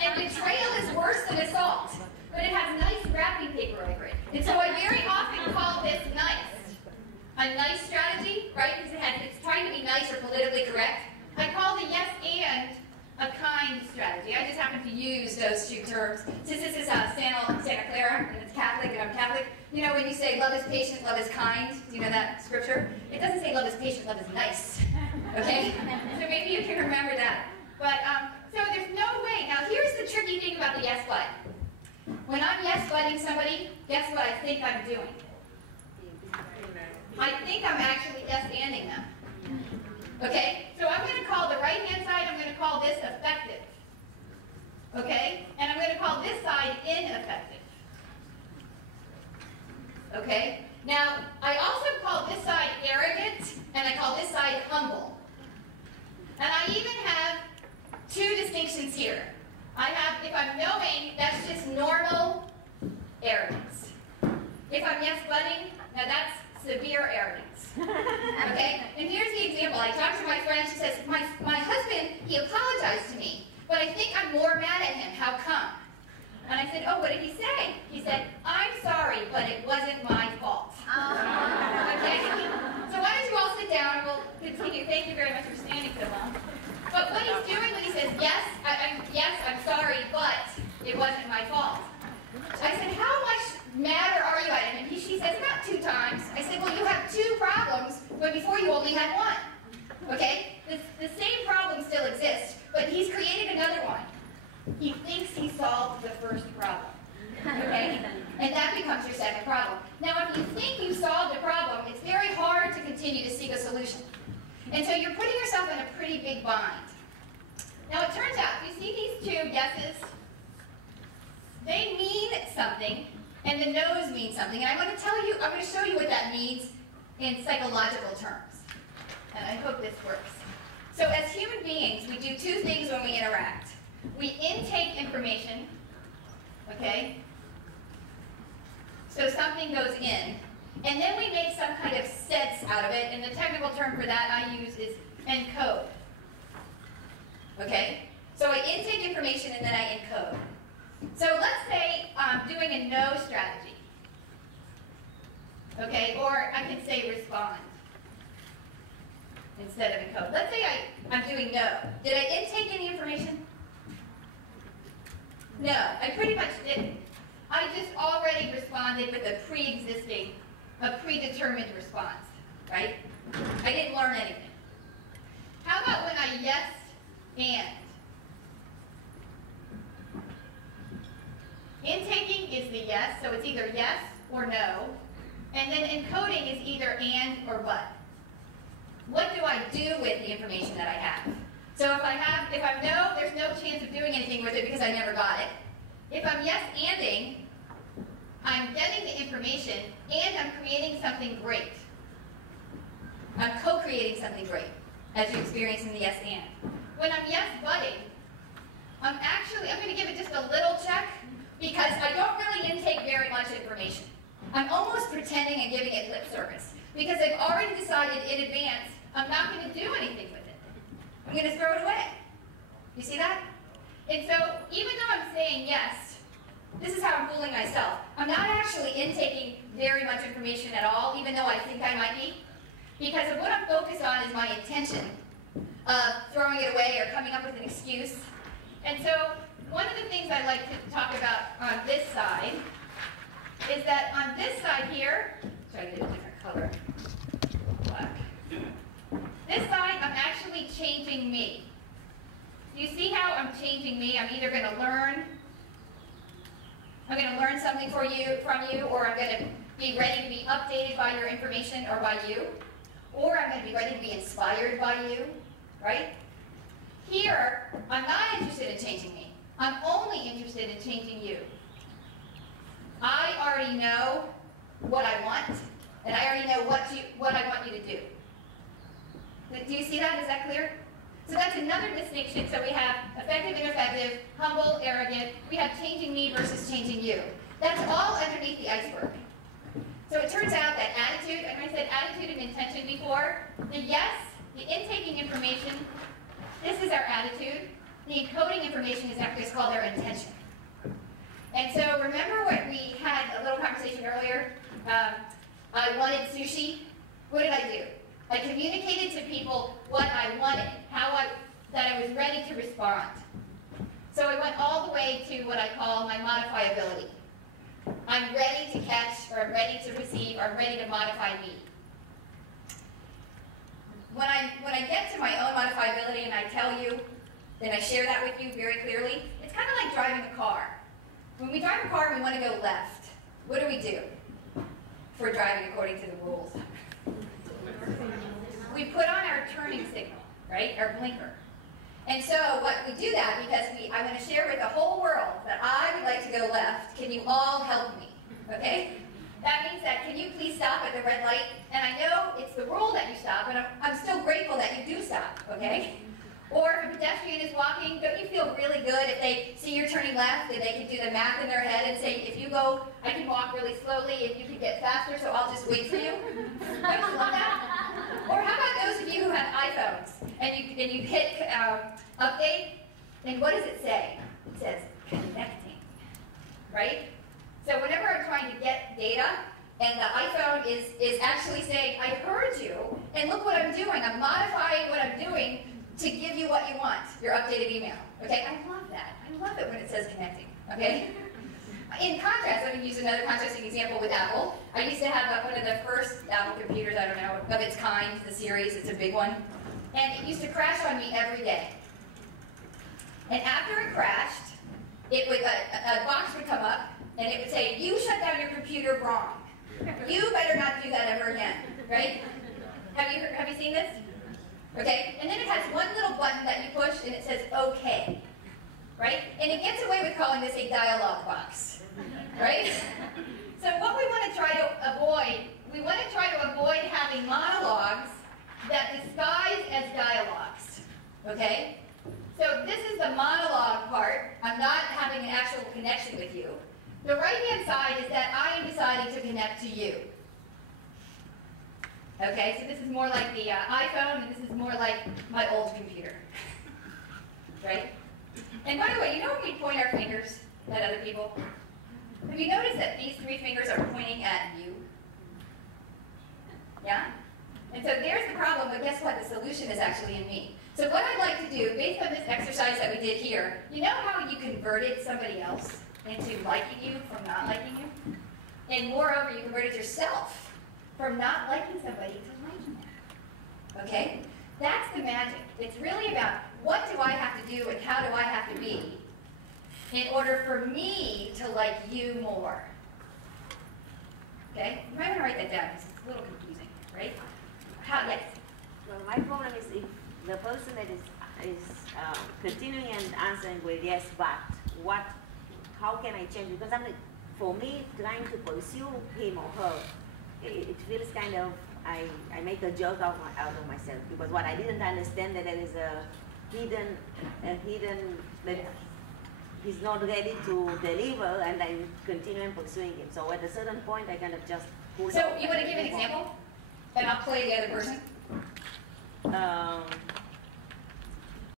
And betrayal is worse than assault, but it has nice wrapping paper over it. And so I very often call this nice. A nice strategy, right? Because it's trying to be nice or politically correct. I call the yes and a kind strategy. I just happen to use those two terms. Since this is Santa Clara, and it's Catholic, and I'm Catholic, you know when you say love is patient, love is kind, do you know that scripture? It doesn't say love is patient, love is nice. Okay? So maybe you can remember that. But, so there's no way. Now here's the tricky thing about the yes but. When I'm yes butting somebody, guess what I think I'm doing? I think I'm actually yes-anding them. Okay? So I'm going to call the right-hand side, I'm going to call this effective. Okay? And I'm going to call this side ineffective. Okay? Now, I also call this side arrogant, and I call this side humble. And I even have two distinctions here. I have, if I'm knowing, that's just normal arrogance. If I'm yes-butting, now that's severe arrogance. Okay? And here's the example. I talked to my friend, she says, my husband, he apologized to me, but I think I'm more mad at him. How come? And I said, oh, what did he say? He said, I'm sorry, but it wasn't my fault. Okay? So why don't you all sit down and we'll continue. Thank you very much for standing so long. But what he's doing when he says, yes, I'm sorry, but it wasn't my fault. I said, how much madder are you at him? And she says, about 2 times. I said, well, you have 2 problems, but before you only had 1. Okay? The same problem still exists, but he's created another one. He thinks he solved the first problem. Okay? And that becomes your second problem. Now, if you think you solved a problem, it's very hard to continue to seek a solution. And so you're putting yourself in a pretty big bind. Now, it turns out, you see these 2 yeses? They mean something, and the no's mean something. And I'm going to show you what that means in psychological terms. And I hope this works. So as human beings, we do 2 things when we interact. We intake information, okay? So something goes in, and then we make some kind of sense out of it, and the technical term for that I use is encode. Okay? So I intake information and then I encode. So let's say I'm doing a no strategy. Okay? Or I could say respond instead of encode. Let's say I'm doing no. Did I intake any information? No, I pretty much didn't. I just already responded with a pre-existing, a predetermined response, right? I didn't learn anything. How about when I yes and? Intaking is the yes, so it's either yes or no. And then encoding is either and or but. What do I do with the information that I have? So if I'm no, there's no chance of doing anything with it because I never got it. If I'm yes-anding, I'm getting the information and I'm creating something great. I'm co-creating something great, as you experience in the yes and. When I'm yes-butting, I'm going to give it just a little check because I don't really intake very much information. I'm almost pretending and giving it lip service because I've already decided in advance I'm not going to do anything with it. I'm going to throw it away. You see that? And so even though I'm saying yes, this is how I'm fooling myself. I'm not actually intaking very much information at all, even though I think I might be, because of what I'm focused on is my intention of throwing it away or coming up with an excuse. And so one of the things I like to talk about on this side is that on this side here, try to get a different color, black. This side, I'm actually changing me. Do you see how I'm changing me? I'm either going to learn something from you, or I'm going to be ready to be updated by your information or by you, or I'm going to be ready to be inspired by you, right? Here, I'm not interested in changing me. I'm only interested in changing you. I already know what I want, and I already know what I want you to do. Do you see that? Is that clear? So that's another distinction. So we have effective, ineffective, humble, arrogant. We have changing me versus changing you. That's all underneath the iceberg. So it turns out that attitude, and I said attitude and intention before, the yes, the intaking information, this is our attitude. the encoding information is actually called their intention. And so remember what we had a little conversation earlier? I wanted sushi. What did I do? I communicated to people what I wanted, that I was ready to respond. So I went all the way to what I call my modifiability. I'm ready to catch, or I'm ready to receive, or I'm ready to modify me. When I get to my own modifiability and I tell you, then I share that with you very clearly, it's kind of like driving a car. When we drive a car, we want to go left. What do we do for driving according to the rules? We put on our turning signal, right? Our blinker. And so what we do that because I want to share with the whole world that I would like to go left. Can you all help me? Okay? That means that, can you please stop at the red light? And I know it's the rule that you stop, and I'm still grateful that you do stop, okay? Or if a pedestrian is walking, don't you feel really good if they see you're turning left and they can do the math in their head and say, if you go, I can walk really slowly, if you can get faster, so I'll just wait for you? Don't you love that? Or how about those of you who have iPhones and you hit update, and what does it say? It says connecting, right? So whenever I'm trying to get data, and the iPhone is actually saying, I heard you, and look what I'm doing. I'm modifying what I'm doing to give you what you want, your updated email. Okay, I love that. I love it when it says connecting, okay? In contrast, let me use another contrasting example with Apple. I used to have one of the first Apple computers, I don't know, of its kind, the series, it's a big one. And it used to crash on me every day. And after it crashed, a box would come up, and it would say, you shut down your computer wrong. You better not do that ever again, right? Have you seen this? Okay, and then it has one little button that you push, and it says OK, right? And it gets away with calling this a dialog box, right? So what we want to try to avoid, we want to try to avoid having monologues that disguise as dialogues, okay? So this is the monologue part. I'm not having an actual connection with you. The right-hand side is that I am deciding to connect to you. Okay, so this is more like the iPhone, and this is more like my old computer. Right? And by the way, you know when we point our fingers at other people? Have you noticed that these three fingers are pointing at you? Yeah? And so there's the problem, but guess what? The solution is actually in me. So what I'd like to do, based on this exercise that we did here, you know how you converted somebody else into liking you from not liking you? And moreover, you converted yourself from not liking somebody to liking them. Okay? That's the magic. It's really about what do I have to do and how do I have to be in order for me to like you more. Okay? You might want to write that down because it's a little confusing, right? Yes? Well, my problem is if the person that is continuing and answering with yes, but how can I change? Because for me, trying to pursue him or her, it feels kind of, I make a joke out of myself, because what I didn't understand that there is a hidden, that he's not ready to deliver, and I'm continuing pursuing him. So at a certain point, I kind of just pull So you want to give an example? And I'll play the other person?